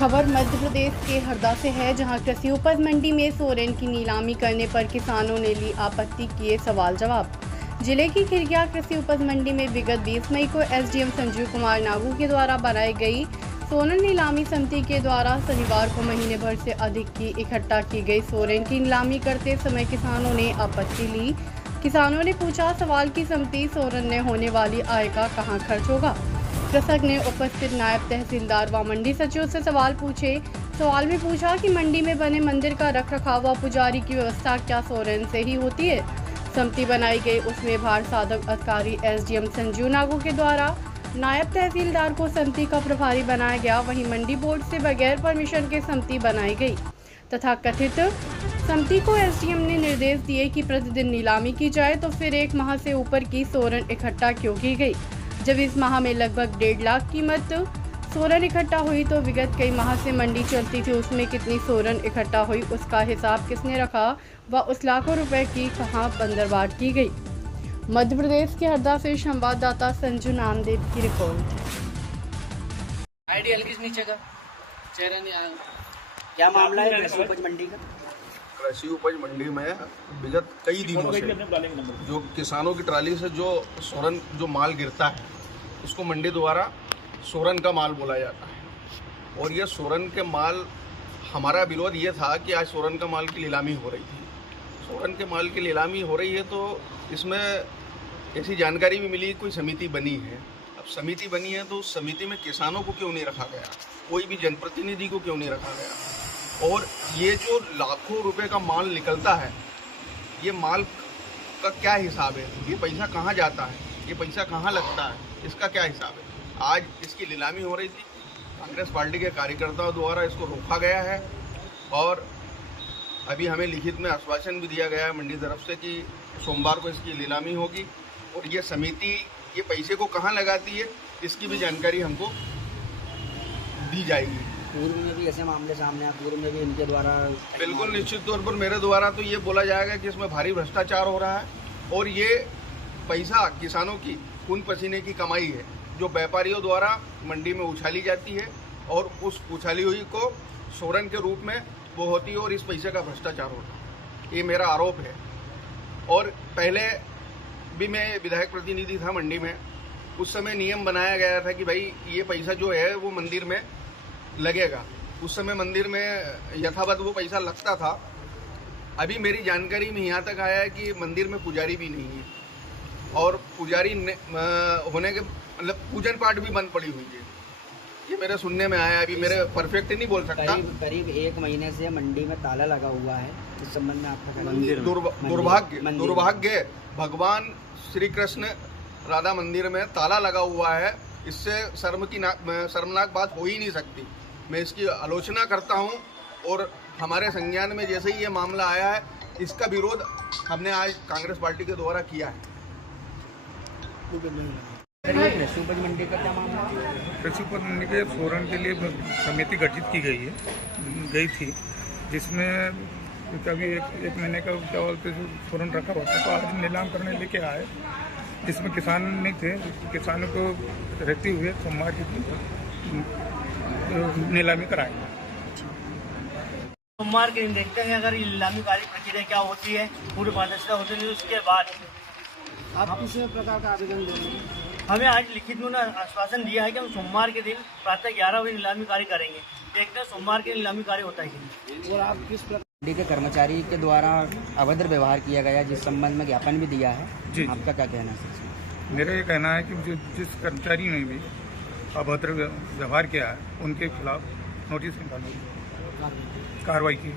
खबर मध्य प्रदेश के हरदा से है, जहां कृषि उपज मंडी में सोरेन की नीलामी करने पर किसानों ने ली आपत्ति किए सवाल जवाब। जिले की खिरकिया कृषि उपज मंडी में विगत 20 मई को एसडीएम संजीव कुमार नागू के द्वारा बनाई गई सोरेन नीलामी समिति के द्वारा शनिवार को महीने भर से अधिक की इकट्ठा की गई सोरेन की नीलामी करते समय किसानों ने आपत्ति ली। किसानों ने पूछा सवाल की समिति सोरेन में होने वाली आय का कहां खर्च होगा। कृषक ने उपस्थित नायब तहसीलदार व मंडी सचिव से सवाल में पूछा कि मंडी में बने मंदिर का रखरखाव व पुजारी की व्यवस्था क्या सोरेन से ही होती है। समिति बनाई गई, उसमें भार साधक अधिकारी एसडीएम संजीव नागू के द्वारा नायब तहसीलदार को समिति का प्रभारी बनाया गया। वहीं मंडी बोर्ड से बगैर परमिशन के समिति बनाई गई तथा कथित समिति को एसडीएम ने निर्देश दिए कि प्रतिदिन नीलामी की जाए, तो फिर 1 माह से ऊपर की सोरेन इकट्ठा क्यों की गई। जब इस माह में लगभग 1.5 लाख कीमत सोरेन इकट्ठा हुई, तो विगत कई माह से मंडी चलती थी, उसमें कितनी सोरेन इकट्ठा हुई, उसका हिसाब किसने रखा व उस लाखों रुपए की कहां बंदरबाट की गई। मध्य प्रदेश के हरदा से संवाददाता संजू नामदेव की रिपोर्ट। आइडियल किस नीचे का चेहरा नहीं आया। क्या मामला है कृषि उपज मंडी का? कृषि उपज मंडी में विगत कई दिनों से जो किसानों की ट्राली से जो सोरेन जो माल गिरता है, उसको मंडी द्वारा सोरेन का माल बोला जाता है। और ये सोरेन के माल, हमारा विरोध ये था कि आज सोरेन का माल की नीलामी हो रही थी। सोरेन के माल की नीलामी हो रही है, तो इसमें ऐसी जानकारी भी मिली कोई समिति बनी है। अब समिति बनी है तो उस समिति में किसानों को क्यों नहीं रखा गया, कोई भी जनप्रतिनिधि को क्यों नहीं रखा गया। और ये जो लाखों रुपए का माल निकलता है, ये माल का क्या हिसाब है, ये पैसा कहाँ जाता है, ये पैसा कहाँ लगता है, इसका क्या हिसाब है। आज इसकी नीलामी हो रही थी, कांग्रेस पार्टी के कार्यकर्ताओं द्वारा इसको रोका गया है और अभी हमें लिखित में आश्वासन भी दिया गया है मंडी तरफ से कि सोमवार को इसकी नीलामी होगी और ये समिति ये पैसे को कहाँ लगाती है, इसकी भी जानकारी हमको दी जाएगी। पूर्व में भी ऐसे मामले सामने आए, पूर्व में भी इनके द्वारा बिल्कुल निश्चित तौर पर मेरे द्वारा तो ये बोला जाएगा कि इसमें भारी भ्रष्टाचार हो रहा है और ये पैसा किसानों की खून पसीने की कमाई है जो व्यापारियों द्वारा मंडी में उछाली जाती है और उस उछाली हुई को सोरेन के रूप में वो होती है और इस पैसे का भ्रष्टाचार होता है। ये मेरा आरोप है। और पहले भी मैं विधायक प्रतिनिधि था मंडी में, उस समय नियम बनाया गया था कि भाई ये पैसा जो है वो मंदिर में लगेगा। उस समय मंदिर में यथावत वो पैसा लगता था। अभी मेरी जानकारी में यहाँ तक आया है कि मंदिर में पुजारी भी नहीं है और पुजारी होने के मतलब पूजन पाठ भी बंद पड़ी हुई है, ये मेरे सुनने में आया। अभी मेरे परफेक्ट नहीं बोल सकता। करीब 1 महीने से मंडी में ताला लगा हुआ है। इस संबंध में आपका दुर्भाग्य भगवान श्री कृष्ण राधा मंदिर में ताला लगा हुआ है। इससे शर्मनाक बात हो ही नहीं सकती। मैं इसकी आलोचना करता हूं और हमारे संज्ञान में जैसे ही ये मामला आया है, इसका विरोध हमने आज कांग्रेस पार्टी के द्वारा किया है। कृषि उपज मंडी का क्या मामला है? कृषि उपज मंडी के सोरेन के लिए समिति गठित की गई थी, जिसमें कभी एक महीने का क्या बोलते सोरेन रखा हुआ था। तो आज नीलाम करने लेके आए, जिसमें किसान नहीं थे। किसानों को रहते हुए सोमवार की नीलामी कराएंगे। सोमवार के दिन देखते हैं अगर ये नीलामी कार्य प्रक्रिया क्या होती है, पूरी पारदर्शिता होती है। उसके बाद आप किस प्रकार का आवेदन देंगे? हमें आज लिखित में आश्वासन दिया है कि हम सोमवार के दिन प्रातः 11 बजे नीलामी कार्य करेंगे। देखते हैं सोमवार के नीलामी कार्य होता है कि नहीं। और आप किस प्रकार मंडी के कर्मचारी के द्वारा अभद्र व्यवहार किया गया, जिस संबंध में ज्ञापन भी दिया है, जी आपका क्या कहना है? मेरा ये कहना है कि जिस कर्मचारी ने भी अभद्र व्यवहार किया है, उनके खिलाफ नोटिस निकालो, कार्रवाई की।